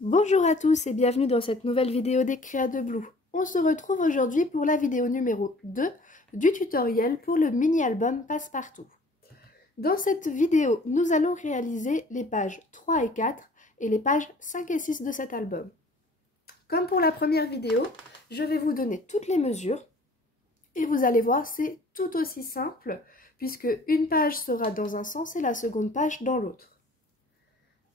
Bonjour à tous et bienvenue dans cette nouvelle vidéo des Créa de Blue. On se retrouve aujourd'hui pour la vidéo numéro 2 du tutoriel pour le mini-album Passepartout. Dans cette vidéo, nous allons réaliser les pages 3 et 4 et les pages 5 et 6 de cet album. Comme pour la première vidéo, je vais vous donner toutes les mesures et vous allez voir, c'est tout aussi simple puisque une page sera dans un sens et la seconde page dans l'autre.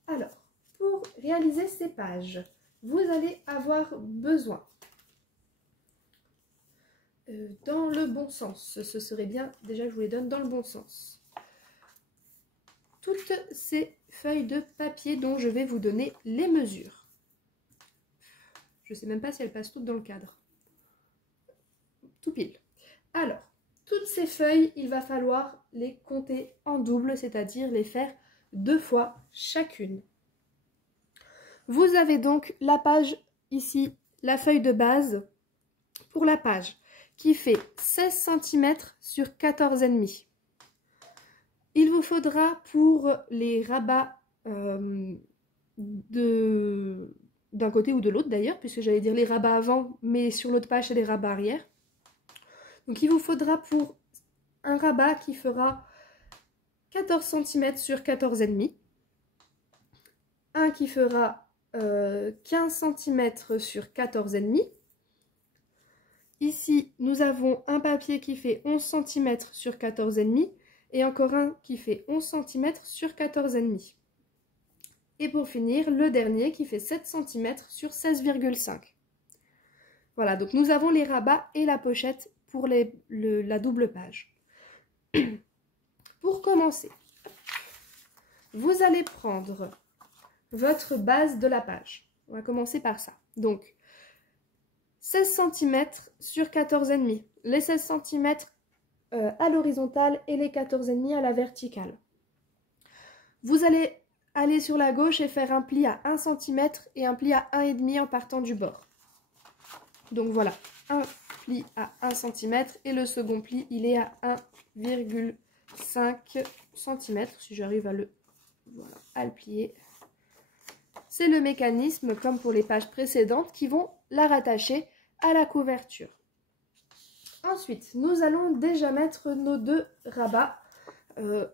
Alors, pour réaliser ces pages, vous allez avoir besoin, dans le bon sens, ce serait bien, déjà je vous les donne dans le bon sens, toutes ces feuilles de papier dont je vais vous donner les mesures. Je ne sais même pas si elles passent toutes dans le cadre. Tout pile. Alors, toutes ces feuilles, il va falloir les compter en double, c'est-à-dire les faire 2 fois chacune. Vous avez donc la page ici, la feuille de base pour la page qui fait 16 cm sur 14,5. Il vous faudra pour les rabats d'un côté ou de l'autre d'ailleurs, puisque j'allais dire les rabats avant, mais sur l'autre page c'est les rabats arrière. Donc il vous faudra pour un rabat qui fera 14 cm sur 14,5, un qui fera 15 cm sur 14,5. Ici, nous avons un papier qui fait 11 cm sur 14,5 et encore un qui fait 11 cm sur 14,5. Et pour finir, le dernier qui fait 7 cm sur 16,5. Voilà, donc nous avons les rabats et la pochette pour la double page. Pour commencer, vous allez prendre votre base de la page. On va commencer par ça. Donc, 16 cm sur 14,5. Les 16 cm à l'horizontale et les 14,5 à la verticale. Vous allez aller sur la gauche et faire un pli à 1 cm et un pli à 1,5 en partant du bord. Donc voilà, un pli à 1 cm et le second pli, il est à 1,5 cm, si j'arrive à le plier. C'est le mécanisme, comme pour les pages précédentes, qui vont la rattacher à la couverture. Ensuite, nous allons déjà mettre nos deux rabats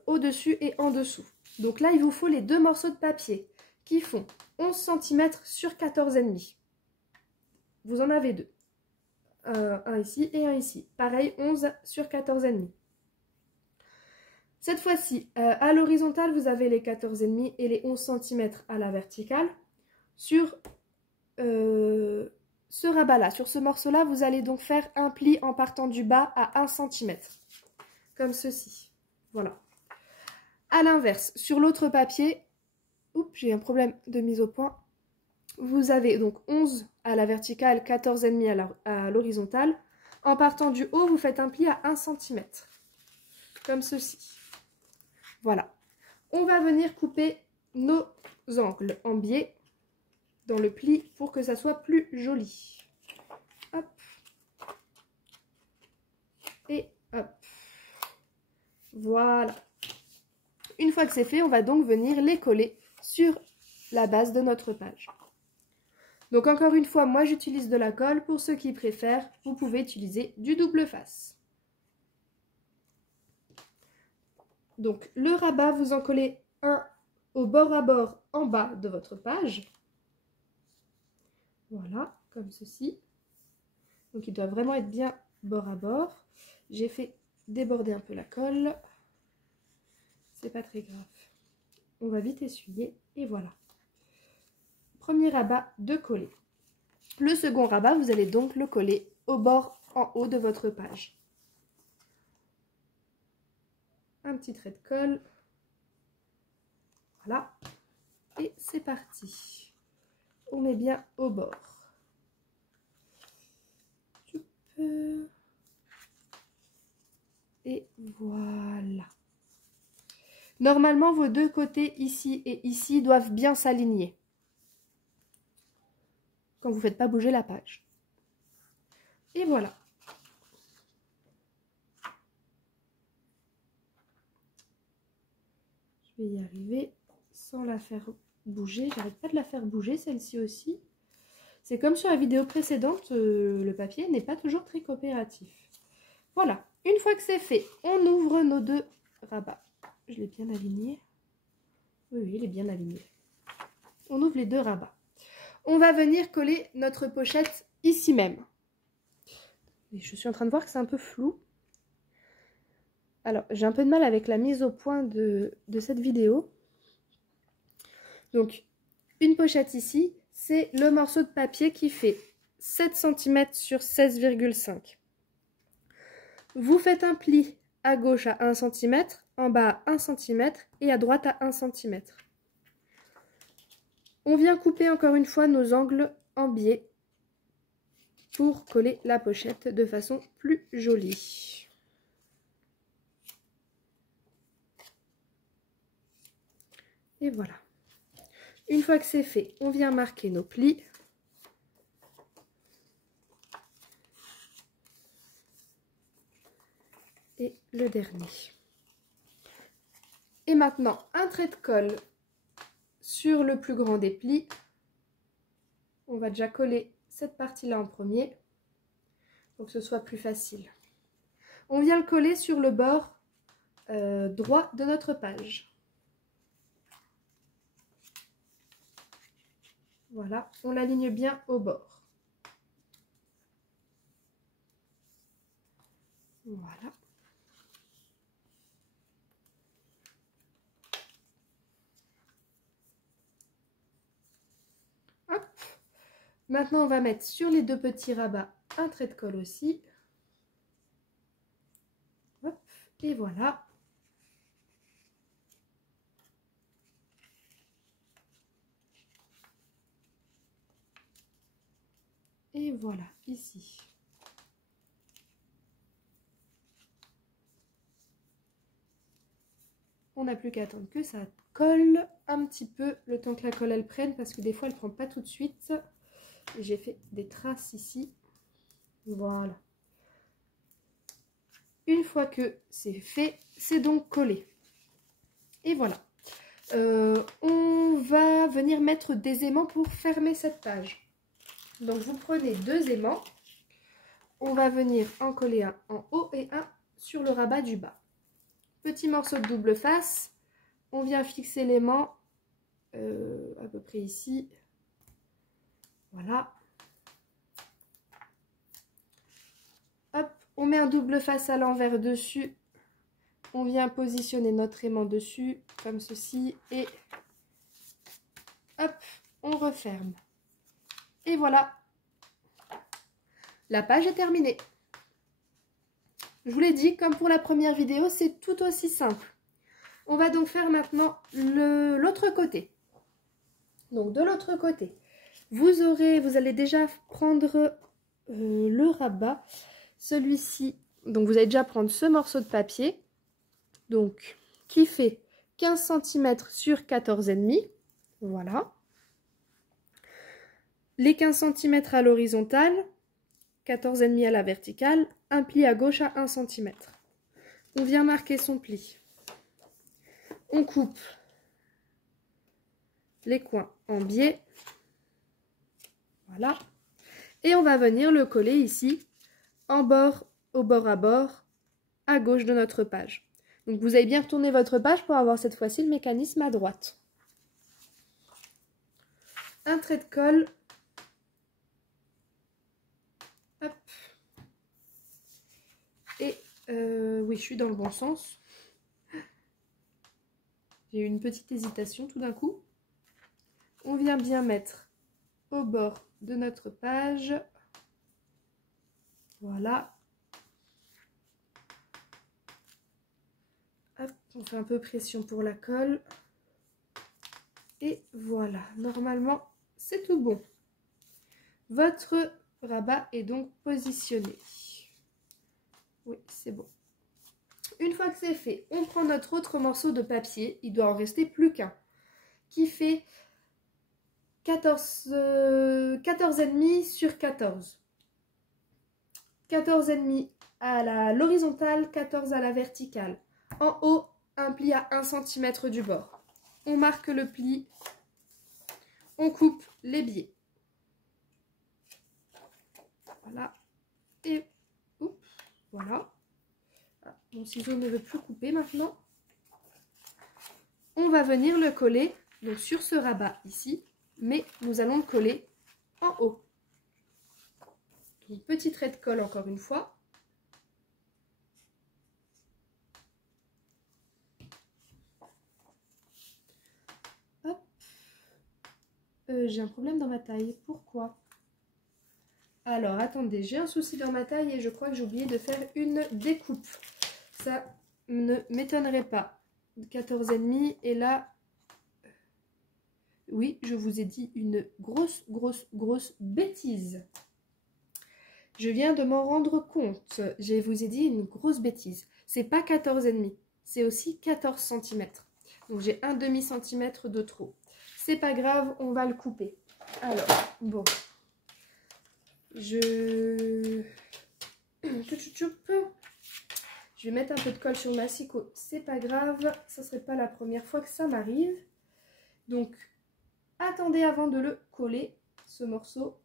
au-dessus et en dessous. Donc là, il vous faut les deux morceaux de papier qui font 11 cm sur 14,5. Vous en avez deux. Un ici et un ici. Pareil, 11 sur 14,5. Cette fois-ci, à l'horizontale, vous avez les 14,5 et les 11 cm à la verticale. Sur ce rabat-là, sur ce morceau-là, vous allez donc faire un pli en partant du bas à 1 cm. Comme ceci. Voilà. À l'inverse, sur l'autre papier, j'ai un problème de mise au point. Vous avez donc 11 à la verticale, 14,5 à l'horizontale. En partant du haut, vous faites un pli à 1 cm. Comme ceci. Voilà. On va venir couper nos angles en biais dans le pli pour que ça soit plus joli. Hop. Et hop. Voilà. Une fois que c'est fait, on va donc venir les coller sur la base de notre page. Donc encore une fois, moi j'utilise de la colle. Pour ceux qui préfèrent, vous pouvez utiliser du double face. Donc le rabat, vous en collez un au bord à bord en bas de votre page. Voilà, comme ceci. Donc il doit vraiment être bien bord à bord. J'ai fait déborder un peu la colle. C'est pas très grave. On va vite essuyer et voilà. Premier rabat de coller. Le second rabat, vous allez donc le coller au bord en haut de votre page. Un petit trait de colle. Voilà. Et c'est parti. On met bien au bord. Et voilà. Normalement, vos deux côtés, ici et ici, doivent bien s'aligner. Quand vous ne faites pas bouger la page. Et voilà. Je vais y arriver sans la faire bouger. J'arrête pas de la faire bouger, celle-ci aussi. C'est comme sur la vidéo précédente, le papier n'est pas toujours très coopératif. Voilà, une fois que c'est fait, on ouvre nos 2 rabats. Je l'ai bien aligné. Oui, il est bien aligné. On ouvre les 2 rabats. On va venir coller notre pochette ici même. Et je suis en train de voir que c'est un peu flou. Alors, j'ai un peu de mal avec la mise au point de cette vidéo. Donc, une pochette ici, c'est le morceau de papier qui fait 7 cm sur 16,5. Vous faites un pli à gauche à 1 cm, en bas à 1 cm et à droite à 1 cm. On vient couper encore une fois nos angles en biais pour coller la pochette de façon plus jolie. Et voilà. Une fois que c'est fait, on vient marquer nos plis. Et le dernier. Et maintenant, un trait de colle sur le plus grand des plis. On va déjà coller cette partie-là en premier pour que ce soit plus facile. On vient le coller sur le bord droit de notre page. Voilà, on l'aligne bien au bord. Voilà. Hop. Maintenant, on va mettre sur les 2 petits rabats un trait de colle aussi. Hop. Et voilà. Et voilà, ici. On n'a plus qu'à attendre que ça colle un petit peu, le temps que la colle elle prenne, parce que des fois elle prend pas tout de suite. J'ai fait des traces ici. Voilà. Une fois que c'est fait, c'est donc collé. Et voilà. On va venir mettre des aimants pour fermer cette page. Donc vous prenez 2 aimants. On va venir en coller un en haut et un sur le rabat du bas. Petit morceau de double face. On vient fixer l'aimant à peu près ici. Voilà. Hop, on met un double face à l'envers dessus. On vient positionner notre aimant dessus, comme ceci. Et hop, on referme. Et voilà. La page est terminée. Je vous l'ai dit, comme pour la première vidéo, c'est tout aussi simple. On va donc faire maintenant l'autre côté. Donc de l'autre côté, vous allez déjà prendre le rabat. Celui-ci, donc vous allez déjà prendre ce morceau de papier, donc qui fait 15 cm sur 14,5. Voilà. Les 15 cm à l'horizontale, 14,5 à la verticale, un pli à gauche à 1 cm. On vient marquer son pli. On coupe les coins en biais. Voilà. Et on va venir le coller ici, en bord, au bord à bord, à gauche de notre page. Donc vous allez bien retourner votre page pour avoir cette fois-ci le mécanisme à droite. Un trait de colle. Hop. Et oui, je suis dans le bon sens. J'ai eu une petite hésitation tout d'un coup. On vient bien mettre au bord de notre page. Voilà. Hop, on fait un peu pression pour la colle. Et voilà, normalement, c'est tout bon. Votre rabat est donc positionné. Oui, c'est bon. Une fois que c'est fait, on prend notre autre morceau de papier. Il doit en rester plus qu'un. Qui fait 14,5 sur 14. 14,5 à l'horizontale, 14 à la verticale. En haut, un pli à 1 cm du bord. On marque le pli on coupe les biais. Voilà. Et oups, voilà. Ah, mon ciseau ne veut plus couper maintenant. On va venir le coller donc sur ce rabat ici, mais nous allons le coller en haut. Donc, petit trait de colle encore une fois. Hop. J'ai un problème dans ma taille. Pourquoi? Alors, attendez, j'ai un souci dans ma taille et je crois que j'ai oublié de faire une découpe. Ça ne m'étonnerait pas. 14,5 et là, oui, je vous ai dit une grosse bêtise. Je viens de m'en rendre compte. Je vous ai dit une grosse bêtise. C'est pas 14,5, c'est aussi 14 cm. Donc j'ai un demi-centimètre de trop. C'est pas grave, on va le couper. Alors, bon. Je vais mettre un peu de colle sur ma scie, c'est pas grave, ça serait pas la première fois que ça m'arrive. Donc, attendez avant de le coller, ce morceau.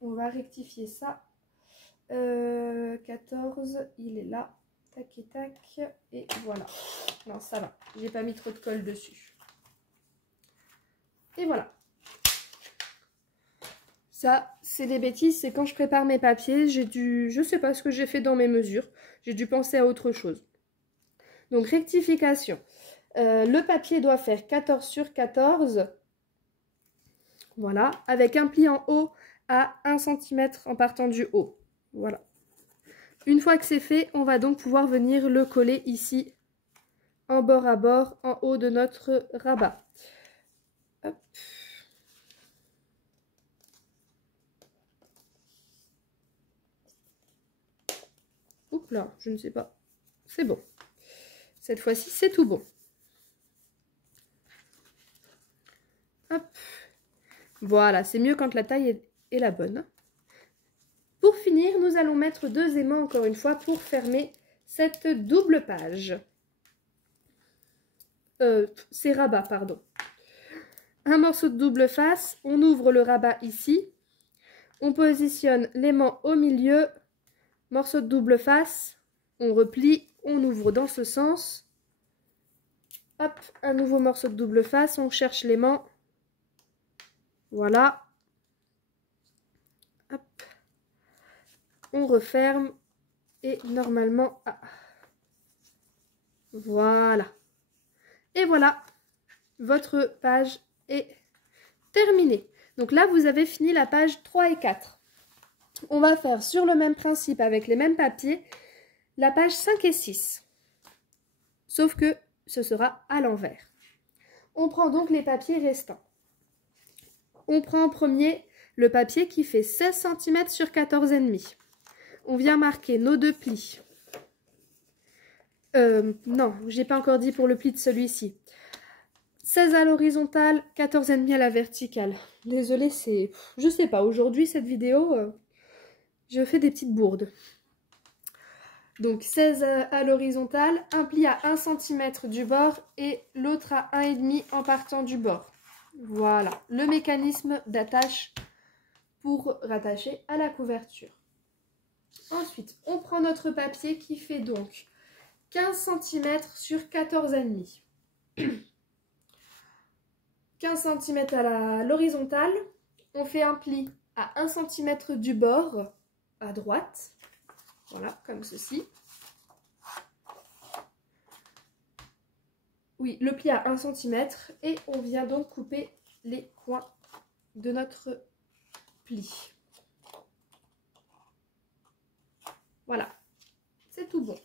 On va rectifier ça. 14, il est là. Tac et tac. Et voilà. Non, ça va. J'ai pas mis trop de colle dessus. Et voilà. Ça, c'est des bêtises. C'est quand je prépare mes papiers, je sais pas ce que j'ai fait dans mes mesures. J'ai dû penser à autre chose. Donc, rectification. Le papier doit faire 14 sur 14. Voilà. Avec un pli en haut à 1 cm en partant du haut. Voilà. Une fois que c'est fait, on va donc pouvoir venir le coller ici, en bord à bord, en haut de notre rabat. Hop. Oups là, je ne sais pas. C'est bon. Cette fois-ci, c'est tout bon. Hop. Voilà, c'est mieux quand la taille est la bonne. Pour finir, nous allons mettre 2 aimants encore une fois pour fermer cette double page. Ces rabats, pardon. Un morceau de double face, on ouvre le rabat ici. On positionne l'aimant au milieu, morceau de double face, on replie, on ouvre dans ce sens. Hop, un nouveau morceau de double face, on cherche l'aimant. Voilà. Hop. On referme et normalement, ah. Voilà. Et voilà, votre page est terminée. Donc là, vous avez fini la page 3 et 4. On va faire sur le même principe avec les mêmes papiers la page 5 et 6. Sauf que ce sera à l'envers. On prend donc les papiers restants. On prend en premier le papier qui fait 16 cm sur 14,5. On vient marquer nos 2 plis. Non, j'ai pas encore dit pour le pli de celui-ci. 16 à l'horizontale, 14,5 à la verticale. Désolée, c'est... Je sais pas, aujourd'hui, cette vidéo, je fais des petites bourdes. Donc 16 à l'horizontale, un pli à 1 cm du bord et l'autre à 1,5 en partant du bord. Voilà, le mécanisme d'attache pour rattacher à la couverture. Ensuite, on prend notre papier qui fait donc 15 cm sur 14,5. 15 cm à l'horizontale, on fait un pli à 1 cm du bord à droite, voilà, comme ceci. Oui, le pli à 1 cm et on vient donc couper les coins de notre pli. Voilà, c'est tout bon.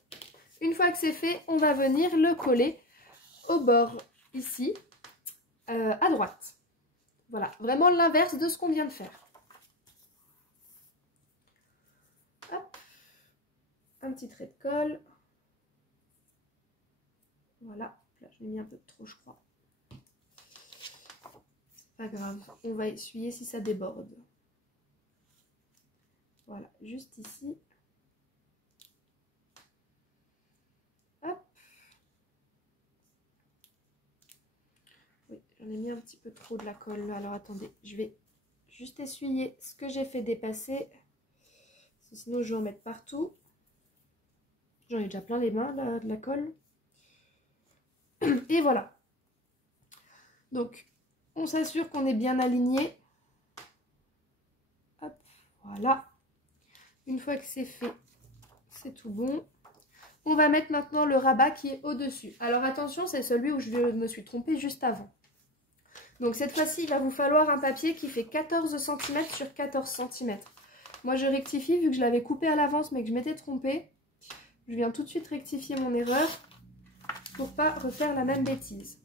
Une fois que c'est fait, on va venir le coller au bord ici, à droite. Voilà, vraiment l'inverse de ce qu'on vient de faire. Hop, un petit trait de colle. Voilà, là je l'ai mis un peu trop, je crois. C'est pas grave, on va essuyer si ça déborde. Voilà, juste ici. Hop. Oui, j'en J'en ai mis un petit peu trop de la colle. Alors attendez, je vais juste essuyer ce que j'ai fait dépasser. Sinon je vais en mettre partout. J'en ai déjà plein les mains là, de la colle. Et voilà. Donc on s'assure qu'on est bien aligné. Hop, voilà. Une fois que c'est fait, c'est tout bon. On va mettre maintenant le rabat qui est au-dessus. Alors attention, c'est celui où je me suis trompée juste avant. Donc cette fois-ci, il va vous falloir un papier qui fait 14 cm sur 14 cm. Moi je rectifie vu que je l'avais coupé à l'avance mais que je m'étais trompée. Je viens tout de suite rectifier mon erreur pour pas refaire la même bêtise.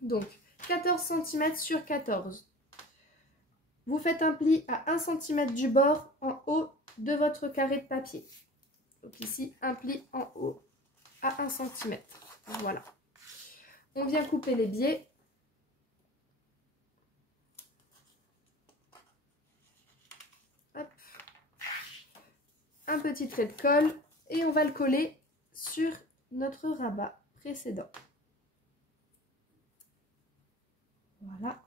Donc 14 cm sur 14. Vous faites un pli à 1 cm du bord en haut de votre carré de papier. Donc ici, un pli en haut à 1 cm. Voilà. On vient couper les biais. Hop. Un petit trait de colle et on va le coller sur notre rabat précédent. Voilà.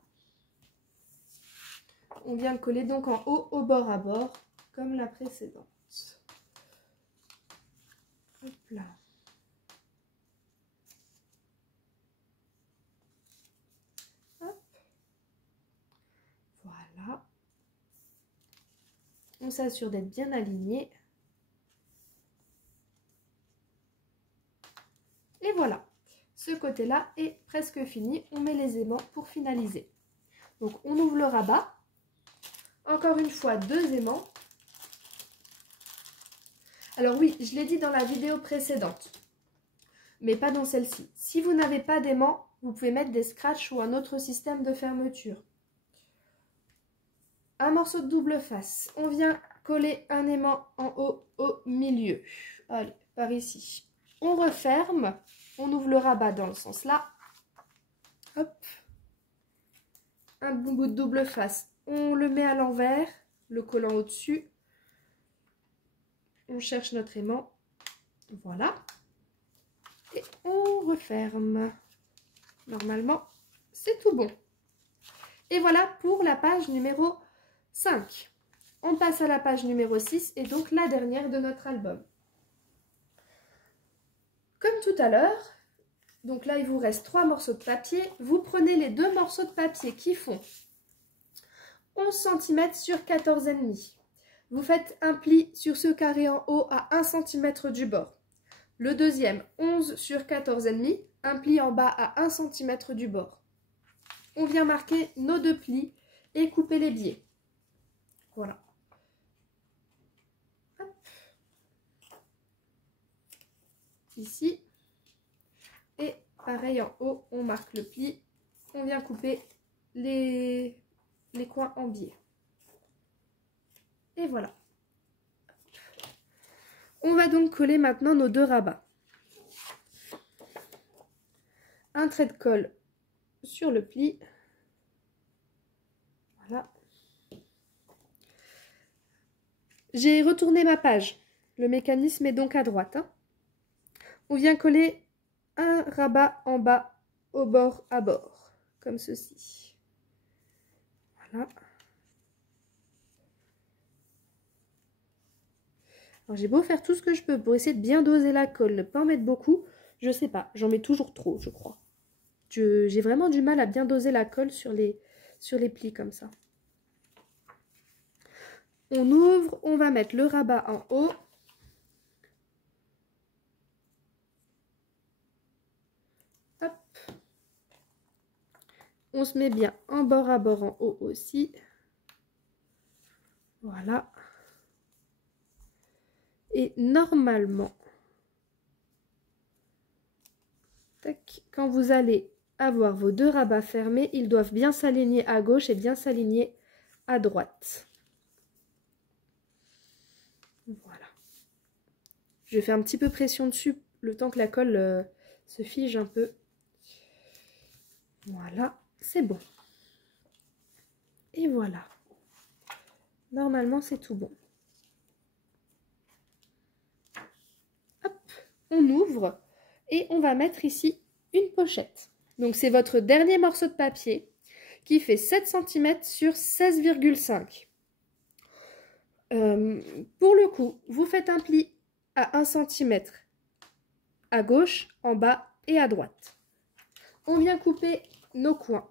On vient le coller donc en haut au bord à bord comme la précédente. Hop là. Hop. Voilà. On s'assure d'être bien aligné. Et voilà. Ce côté-là est presque fini. On met les aimants pour finaliser. Donc on ouvre le rabat. Encore une fois, 2 aimants. Alors oui, je l'ai dit dans la vidéo précédente, mais pas dans celle-ci. Si vous n'avez pas d'aimant, vous pouvez mettre des scratchs ou un autre système de fermeture. Un morceau de double face. On vient coller un aimant en haut au milieu. Allez, par ici. On referme. On ouvre le rabat dans le sens là. Hop. Un bout de double face. On le met à l'envers, le collant au-dessus. On cherche notre aimant. Voilà. Et on referme. Normalement, c'est tout bon. Et voilà pour la page numéro 5. On passe à la page numéro 6 et donc la dernière de notre album. Comme tout à l'heure, donc là il vous reste 3 morceaux de papier. Vous prenez les 2 morceaux de papier qui font 11 cm sur 14,5. Vous faites un pli sur ce carré en haut à 1 cm du bord. Le deuxième, 11 sur 14,5, un pli en bas à 1 cm du bord. On vient marquer nos 2 plis et couper les biais. Voilà. Hop. Ici. Et pareil en haut, on marque le pli. On vient couper les coins en biais. Et voilà. On va donc coller maintenant nos 2 rabats. Un trait de colle sur le pli. Voilà. J'ai retourné ma page. Le mécanisme est donc à droite. On vient coller un rabat en bas au bord à bord, comme ceci. Voilà. J'ai beau faire tout ce que je peux pour essayer de bien doser la colle, ne pas en mettre beaucoup, je sais pas, j'en mets toujours trop, je crois. J'ai vraiment du mal à bien doser la colle sur les plis comme ça. On ouvre, on va mettre le rabat en haut. Hop. On se met bien en bord à bord en haut aussi. Voilà. Et normalement, tac, quand vous allez avoir vos 2 rabats fermés, ils doivent bien s'aligner à gauche et bien s'aligner à droite. Voilà. Je vais faire un petit peu pression dessus le temps que la colle se fige un peu. Voilà, c'est bon. Et voilà. Normalement, c'est tout bon. Hop, on ouvre et on va mettre ici une pochette. Donc c'est votre dernier morceau de papier qui fait 7 cm sur 16,5. Pour le coup, vous faites un pli à 1 cm à gauche, en bas et à droite. On vient couper nos coins.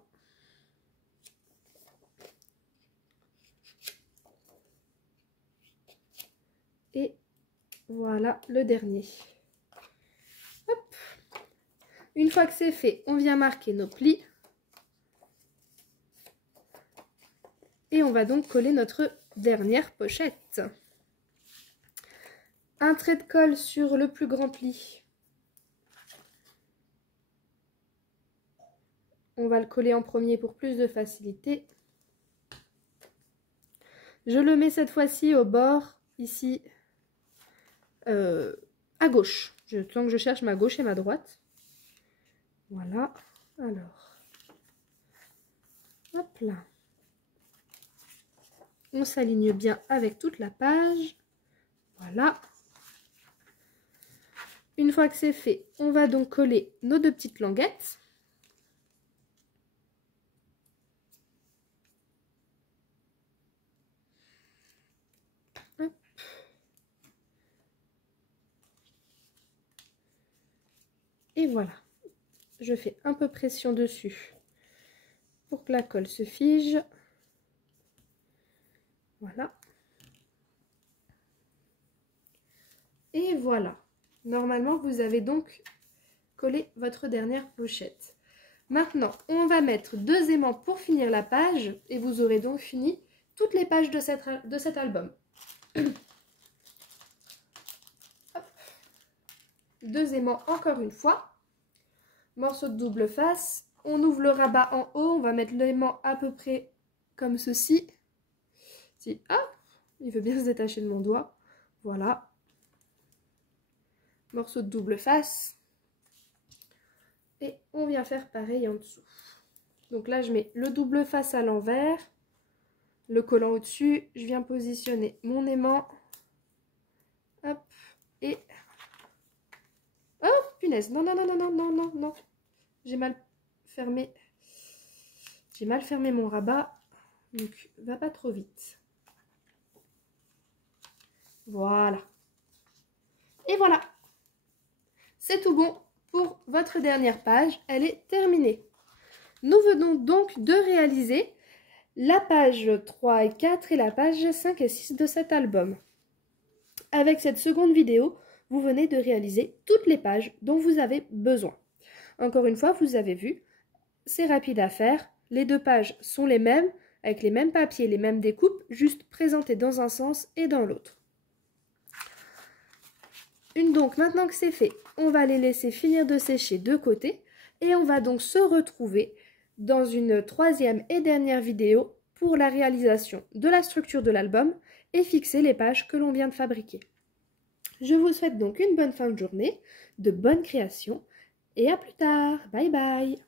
Et voilà le dernier. Hop. Une fois que c'est fait, on vient marquer nos plis. Et on va donc coller notre dernière pochette. Un trait de colle sur le plus grand pli. On va le coller en premier pour plus de facilité. Je le mets cette fois-ci au bord, ici, à gauche. Tant que je cherche ma gauche et ma droite. Voilà. Alors, hop là. On s'aligne bien avec toute la page. Voilà. Une fois que c'est fait, on va donc coller nos deux petites languettes. Hop. Et voilà. Je fais un peu pression dessus pour que la colle se fige. Voilà. Et voilà. Normalement, vous avez donc collé votre dernière pochette. Maintenant, on va mettre 2 aimants pour finir la page et vous aurez donc fini toutes les pages de cet album. 2 aimants encore une fois. Morceau de double face. On ouvre le rabat en haut. On va mettre l'aimant à peu près comme ceci. Ah, il veut bien se détacher de mon doigt. Voilà. Morceau de double face. Et on vient faire pareil en dessous. Donc là, je mets le double face à l'envers. Le collant au-dessus. Je viens positionner mon aimant. Hop. Et... oh, punaise. Non, non, non, non, non, non, non, non. J'ai mal fermé. J'ai mal fermé mon rabat. Donc, va pas trop vite. Voilà. Et voilà. C'est tout bon pour votre dernière page. Elle est terminée. Nous venons donc de réaliser la page 3 et 4 et la page 5 et 6 de cet album. Avec cette seconde vidéo, vous venez de réaliser toutes les pages dont vous avez besoin. Encore une fois, vous avez vu, c'est rapide à faire. Les 2 pages sont les mêmes, avec les mêmes papiers, les mêmes découpes, juste présentées dans un sens et dans l'autre. Donc, maintenant que c'est fait, on va les laisser finir de sécher de côté et on va donc se retrouver dans une 3e et dernière vidéo pour la réalisation de la structure de l'album et fixer les pages que l'on vient de fabriquer. Je vous souhaite donc une bonne fin de journée, de bonnes créations et à plus tard. Bye bye.